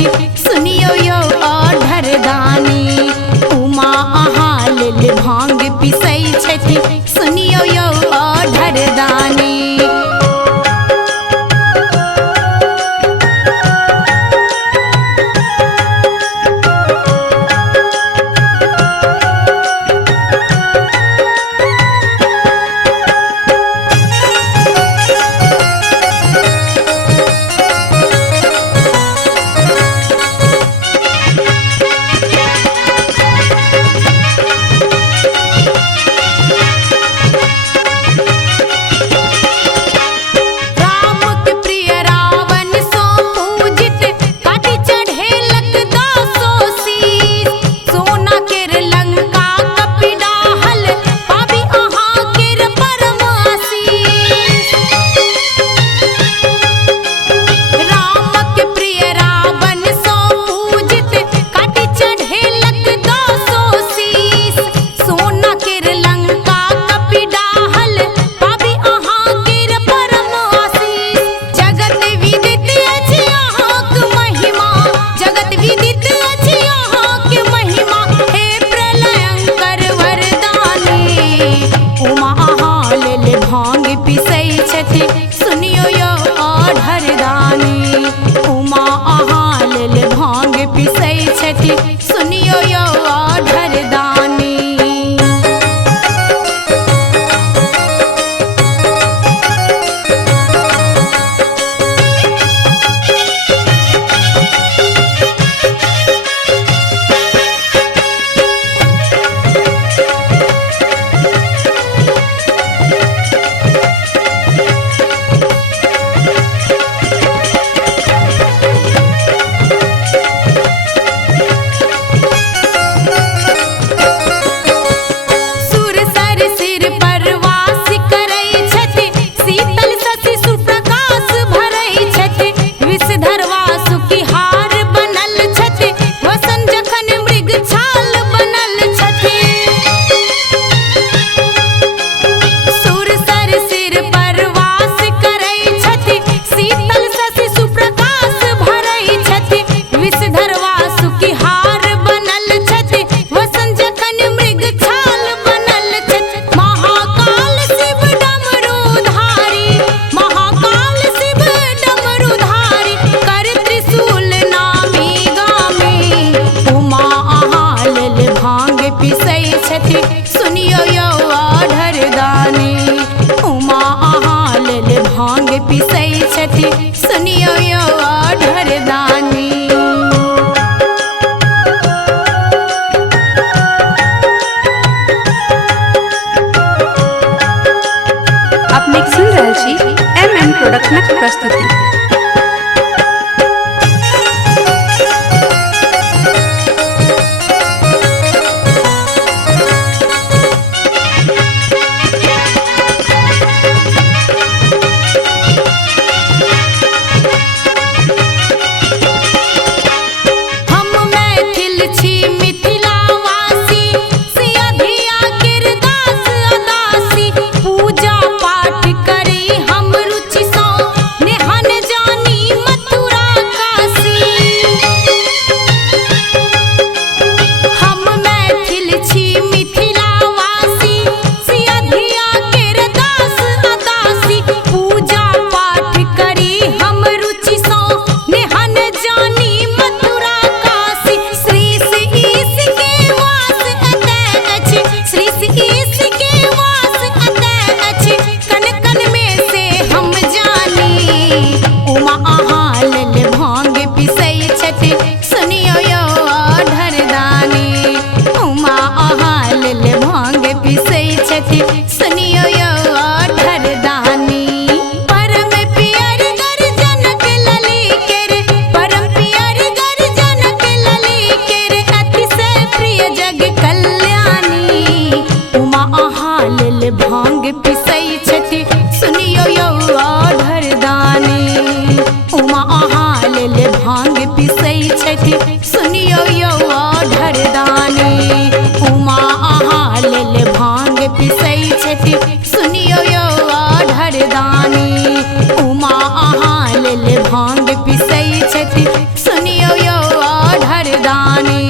छथि सुनियो यो ऑर्डर दानी। उमा अहाँ लेल भांग पिसै छथि सुनियो यो ऑर्डर दानी। भांग पिसै छथि सुनियो यो ऑर्डर दानी। उमा अहाँ लेल भांग पिसै छथि सुनियो यो ऑर्डर दानी। सुनियो यो ऑर्डर दानी। उमा अहाँ लेल भांग पिसै छथि सुनियो यो ऑर्डर दानी। अपने सुन रहल छी MM प्रोडक्शनक प्रस्तुति। सुनियो यो ऑर्डर दानी। परम पियर गर्जनक लली केर परम पियर गर्जनक लली केर अतिशय प्रिय जग कल्याणी। उमा अहाँ लेल भांग पिसै छथि सुनियो यो ऑर्डर दानी। उमा अहाँ लेल भांग पिसै छथि सुनियो यो ऑर्डर दानी। उमा अहाँ लेल भांग पिसै छथि सुनियो यो ऑर्डर दानी। उमा अहाँ लेल भांग पिसै छथि सुनियो यो दानी।